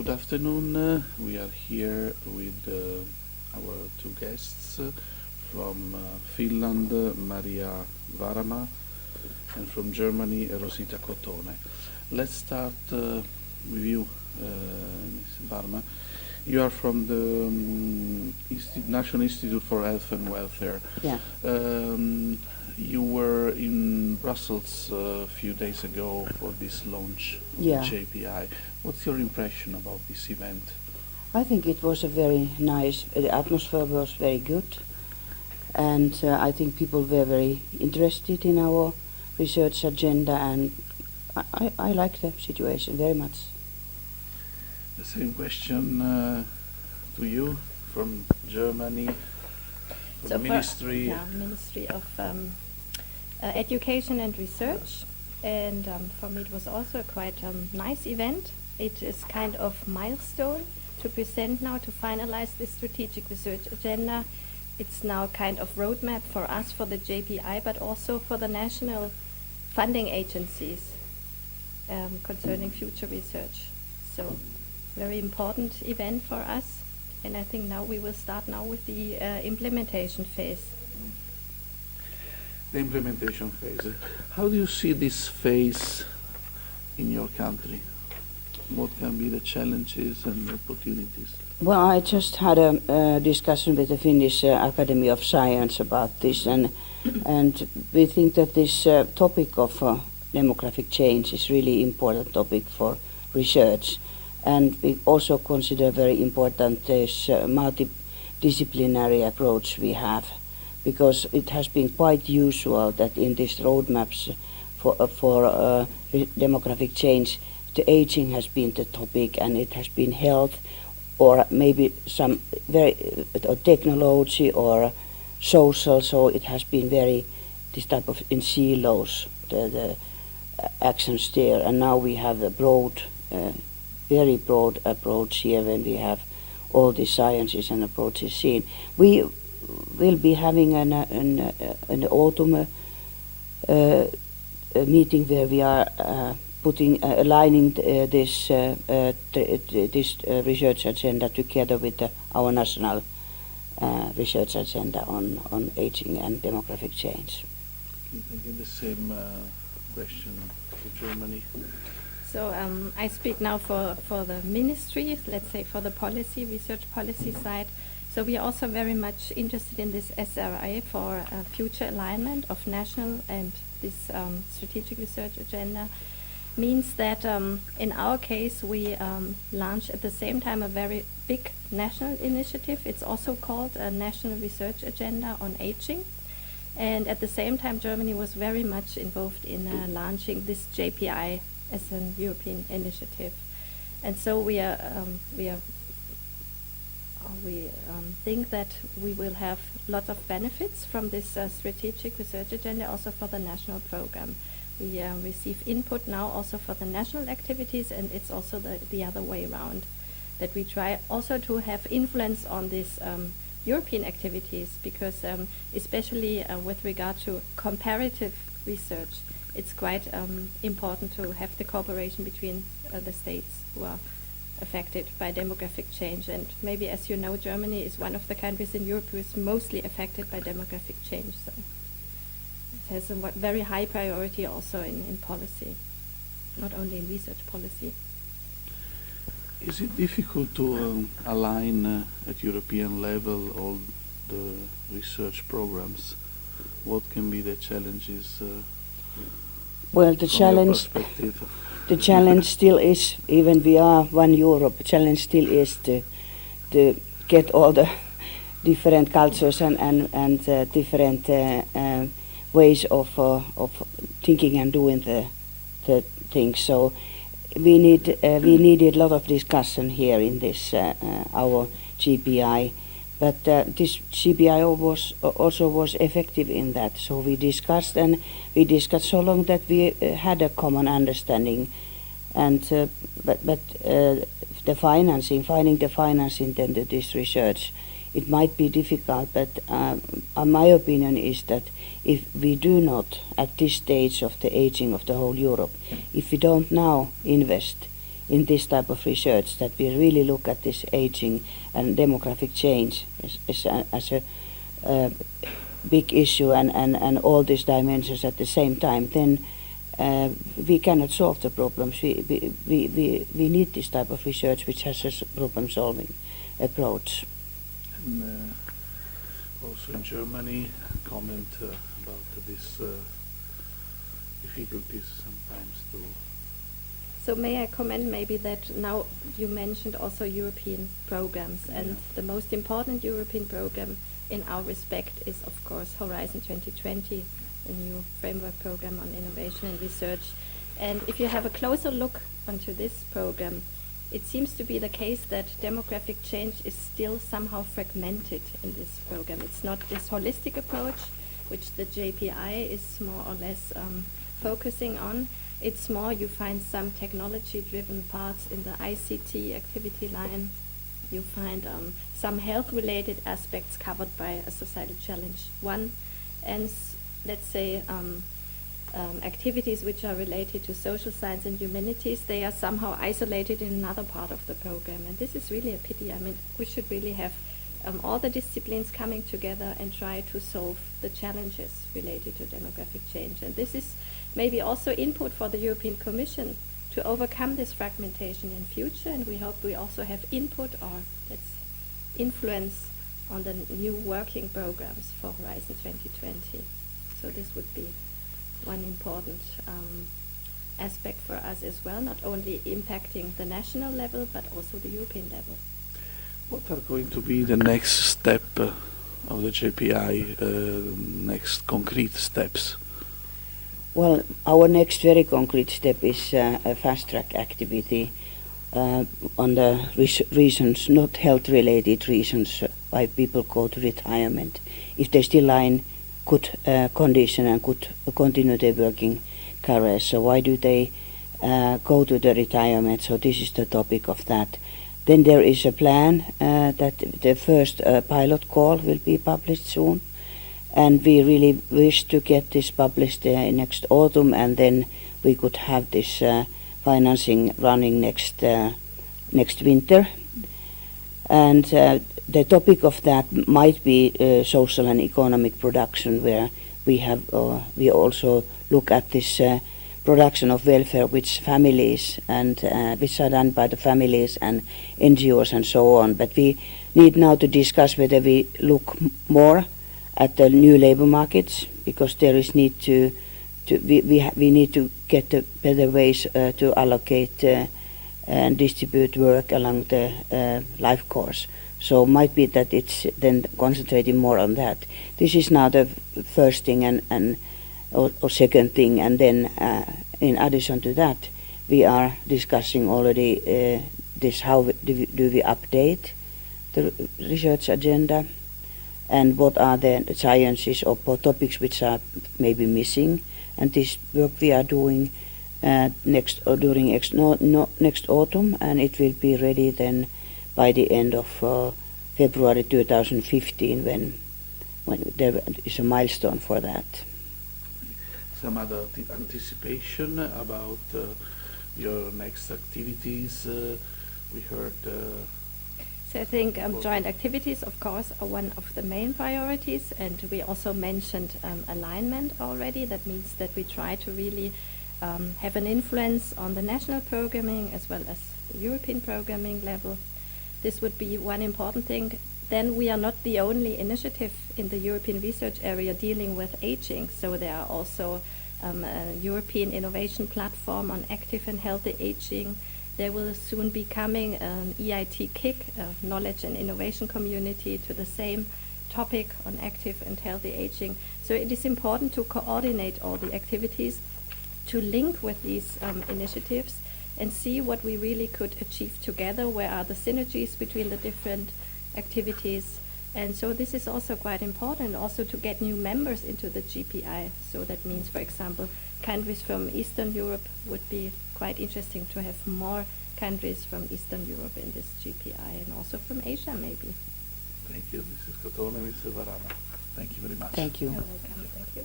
Good afternoon. We are here with our two guests from Finland, Maria Varama, and from Germany, Rosita Cotone. Let's start with you, Ms. Varma. You are from the National Institute for Health and Welfare. Yeah. You were in Brussels a few days ago for this launch of Yeah. the JPI. What's your impression about this event? I think it was a very nice, the atmosphere was very good, and I think people were very interested in our research agenda, and I like the situation very much. The same question to you from Germany, from the Ministry. Ministry of Education and Research, and for me it was also a quite nice event. It is kind of milestone to present now to finalize this strategic research agenda. It's now kind of roadmap for us for the JPI, but also for the national funding agencies concerning future research. So very important event for us, and I think now we will start now with the implementation phase. The implementation phase. How do you see this phase in your country? What can be the challenges and opportunities? Well, I just had a discussion with the Finnish Academy of Science about this, and we think that this topic of demographic change is really important topic for research, and we also consider very important this multidisciplinary approach we have, because it has been quite usual that in these roadmaps for demographic change, the aging has been the topic, and it has been health, or maybe some very technology or social. So it has been very this type of in silos the actions there, and now we have a broad, very broad approach here when we have all the sciences and approaches seen. We will be having an autumn meeting where we are aligning this research agenda together with our national research agenda on aging and demographic change. Again, the same question for Germany. So I speak now for the ministry, let's say for the policy, research policy side. So we are also very much interested in this SRA for future alignment of national and this strategic research agenda. Means that in our case we launch at the same time a very big national initiative. It's also called a National Research Agenda on Aging, and at the same time Germany was very much involved in launching this JPI as an European initiative, and so we think that we will have lots of benefits from this strategic research agenda also for the national program. We receive input now also for the national activities, and it's also the other way around, that we try also to have influence on these European activities, because especially with regard to comparative research, it's quite important to have the cooperation between the states who are affected by demographic change. And maybe, as you know, Germany is one of the countries in Europe who is mostly affected by demographic change. So has a very high priority also in policy, not only in research policy. Is it difficult to align at European level all the research programs? What can be the challenges Well, the from challenge, your perspective? the challenge still is, even we are one Europe, the challenge still is to get all the different cultures and different ways of thinking and doing the things. So we needed a lot of discussion here in this our GPI, but this GPI was effective in that. So we discussed so long that we had a common understanding, and but finding the financing then to this research, it might be difficult, but my opinion is that if we do not, at this stage of the aging of the whole Europe, if we don't now invest in this type of research, that we really look at this aging and demographic change as a big issue and all these dimensions at the same time, then we cannot solve the problems. We need this type of research which has a problem-solving approach. And also in Germany, comment about these difficulties sometimes to... So may I comment maybe that now you mentioned also European programs, and the most important European program in our respect is of course Horizon 2020, a new framework program on innovation and research. And if you have a closer look onto this program, it seems to be the case that demographic change is still somehow fragmented in this program. It's not this holistic approach, which the JPI is more or less focusing on. It's more, you find some technology-driven parts in the ICT activity line. You find some health-related aspects covered by a societal challenge 1, and let's say activities which are related to social science and humanities, they are somehow isolated in another part of the program. And this is really a pity. I mean, we should really have all the disciplines coming together and try to solve the challenges related to demographic change. And this is maybe also input for the European Commission to overcome this fragmentation in future, and we hope we also have input or influence on the new working programs for Horizon 2020. So this would be one important aspect for us as well, not only impacting the national level but also the European level. What are going to be the next step of the JPI, next concrete steps? Well, our next very concrete step is a fast-track activity on the reasons, not health-related reasons, why people go to retirement. If they still are in good condition and could continue their working careers, so why do they go to the retirement? So this is the topic of that. Then there is a plan that the first pilot call will be published soon. And we really wish to get this published next autumn, and then we could have this financing running next winter. And the topic of that might be social and economic production, where we also look at this production of welfare, which families and which are done by the families and NGOs and so on. But we need now to discuss whether we look more at the new labor markets, because there is need we need to get better ways to allocate and distribute work along the life course. So might be that it's then concentrating more on that. This is now the first thing or second thing, and then in addition to that, we are discussing already this: how do we update the research agenda, and what are the sciences or topics which are maybe missing. And this work we are doing next autumn, and it will be ready then by the end of February 2015, when there is a milestone for that. Some other anticipation about your next activities? We heard... So I think joint activities, of course, are one of the main priorities, and we also mentioned alignment already. That means that we try to really have an influence on the national programming as well as the European programming level. This would be one important thing. Then we are not the only initiative in the European research area dealing with aging, so there are also a European innovation platform on active and healthy aging. There will soon be coming an EIT KIC, a knowledge and innovation community, to the same topic on active and healthy aging. So it is important to coordinate all the activities, to link with these initiatives and see what we really could achieve together, where are the synergies between the different activities. And so this is also quite important, also to get new members into the GPI. So that means, for example, countries from Eastern Europe would be quite interesting to have more countries from Eastern Europe in this GPI, and also from Asia maybe. Thank you, Mrs. Cotone, Mr. Varana. Thank you very much. Thank you. You're welcome. Thank you.